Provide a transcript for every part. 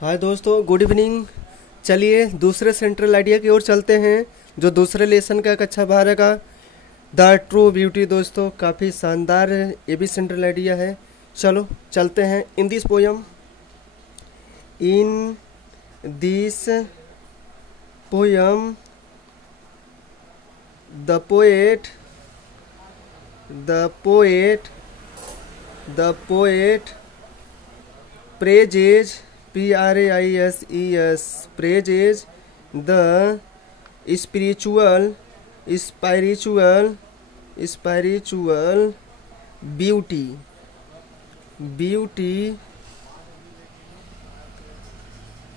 हाय दोस्तों, good evening. चलिए दूसरे सेंट्रल आइडिया की ओर चलते हैं, जो दूसरे लेसन का कक्षा 12 का द ट्रू ब्यूटी। दोस्तों काफ़ी शानदार है, ये भी सेंट्रल आइडिया है। चलो चलते हैं। In this poem the poet the poet the poet praises PRAISES praises the spiritual spiritual spiritual beauty।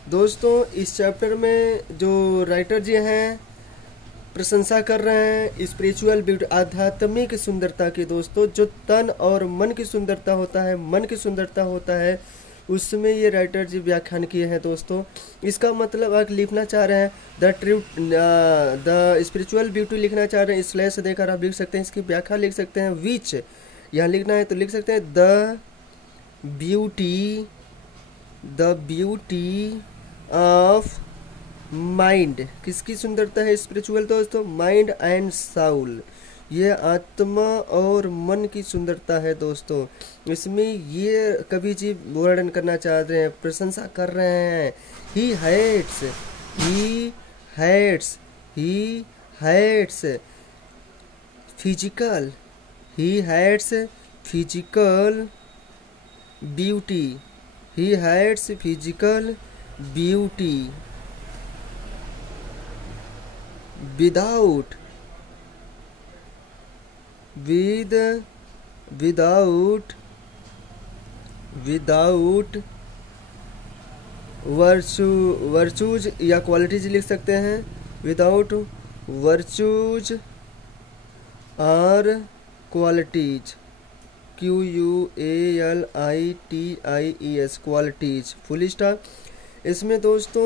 दोस्तों इस चैप्टर में जो राइटर जी हैं प्रशंसा कर रहे हैं स्पिरिचुअल ब्यूटी, आध्यात्मिक सुंदरता की। दोस्तों जो तन और मन की सुंदरता होता है, मन की सुंदरता होता है, उसमें ये राइटर जी व्याख्यान किए हैं। दोस्तों इसका मतलब आप लिखना चाह रहे हैं द स्पिरिचुअल ब्यूटी लिखना चाह रहे हैं, स्लैश देकर आप लिख सकते हैं। इसकी व्याख्या लिख सकते हैं विच, यहाँ लिखना है तो लिख सकते हैं द ब्यूटी ऑफ माइंड। किसकी सुंदरता है स्पिरिचुअल? दोस्तों माइंड एंड साउल, ये आत्मा और मन की सुंदरता है। दोस्तों इसमें ये कवि जी वर्णन करना चाह रहे हैं, प्रशंसा कर रहे हैं। He hates physical beauty. He hates physical beauty without virtues या क्वालिटीज लिख सकते हैं। विदाउट वर्चूज और qualities, QUALITIES qualities, full stop. इसमें दोस्तों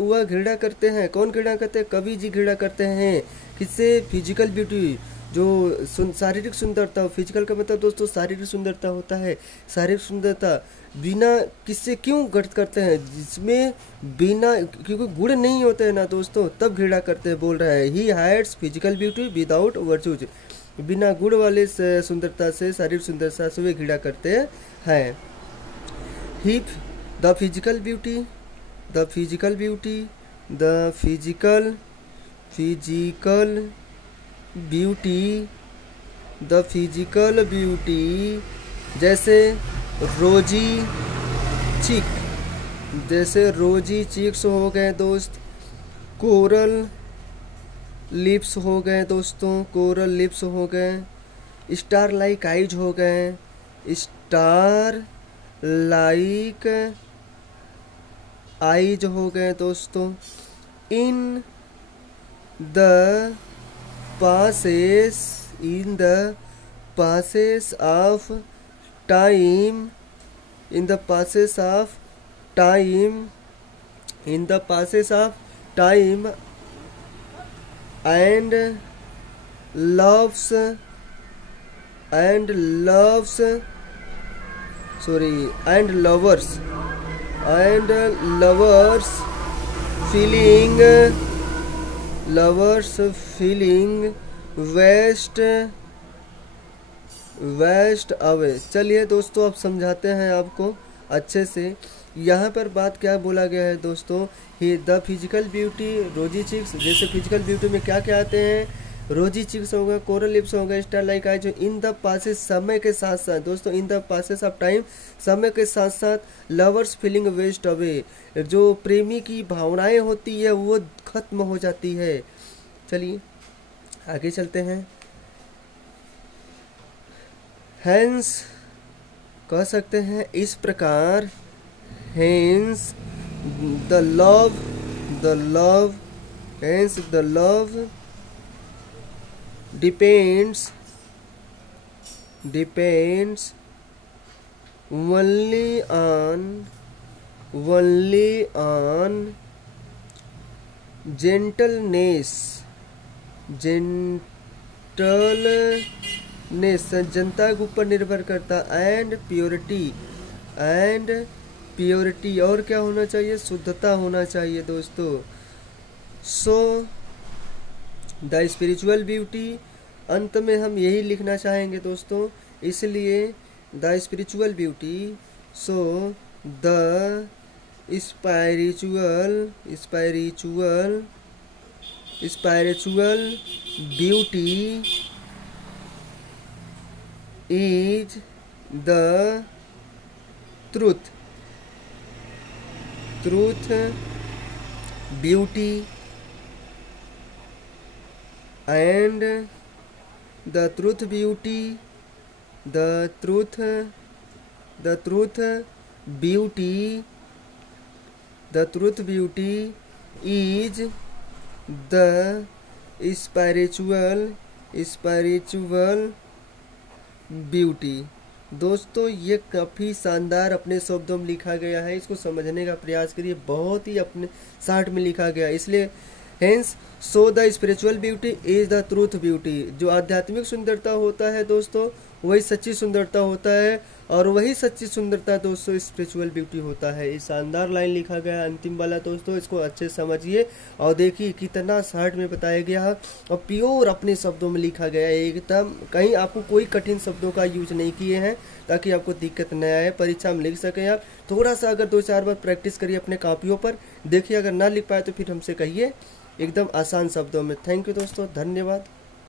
वह घृणा करते हैं। कौन घृणा करते हैं? कवि जी घृणा करते हैं। किससे? फिजिकल ब्यूटी, जो शारीरिक सुंदरता। फिजिकल का मतलब दोस्तों शारीरिक सुंदरता होता है। शारीरिक सुंदरता बिना किससे क्यों गर्त करते हैं? जिसमें बिना, क्योंकि गुण नहीं होते हैं ना दोस्तों, तब घृणा करते हैं। बोल रहा है he hides physical beauty without virtues, बिना गुण वाले सुंदरता से, शारीरिक सुंदरता से वे घृणा करते हैं। ही The physical beauty जैसे रोजी चिक्स हो गए दोस्त, कोरल लिप्स हो गए दोस्तों, कोरल लिप्स हो गए, स्टार लाइक आइज हो गए, स्टार लाइक आइज हो गए दोस्तों। In the passes of time and lovers feeling waste away. चलिए दोस्तों अब समझाते हैं आपको अच्छे से। यहाँ पर बात क्या बोला गया है दोस्तों? ही द फिजिकल ब्यूटी रोजी चिक्स, जैसे फिजिकल ब्यूटी में क्या क्या आते हैं? रोजी चिक्स हो गए, कोरल लिप्स हो गए, star like eyes. In the passes समय के साथ साथ दोस्तों, in the passes of time समय के साथ साथ लवर्स फीलिंग वेस्ट अवे, जो प्रेमी की भावनाएं होती है वो खत्म हो जाती है। चलिए आगे चलते हैं। हेंस कह सकते हैं इस प्रकार, hence the love depends only on gentleness जनता के ऊपर निर्भर करता, एंड प्योरिटी, और क्या होना चाहिए, शुद्धता होना चाहिए दोस्तों। सो द स्पिरिचुअल ब्यूटी, अंत में हम यही लिखना चाहेंगे दोस्तों, इसलिए the spiritual beauty, so the spiritual beauty is the truth, beauty and the truth beauty, the truth beauty is the spiritual beauty. दोस्तों ये काफ़ी शानदार अपने शब्दों में लिखा गया है, इसको समझने का प्रयास करिए, बहुत ही अपने शार्ट में लिखा गया है। इसलिए hence so the spiritual beauty is the truth beauty. जो आध्यात्मिक सुंदरता होता है दोस्तों, वही सच्ची सुंदरता होता है, और वही सच्ची सुंदरता दोस्तों स्पिरिचुअल ब्यूटी होता है। इस शानदार लाइन लिखा गया अंतिम वाला दोस्तों, इसको अच्छे से समझिए और देखिए कितना शार्ट में बताया गया है और प्योर अपने शब्दों में लिखा गया है एकदम। कहीं आपको कोई कठिन शब्दों का यूज नहीं किए हैं ताकि आपको दिक्कत न आए, परीक्षा में लिख सकें आप। थोड़ा सा अगर 2-4 बार प्रैक्टिस करिए अपने कॉपियों पर, देखिए अगर ना लिख पाए तो फिर हमसे कहिए एकदम आसान शब्दों में। थैंक यू दोस्तों, धन्यवाद।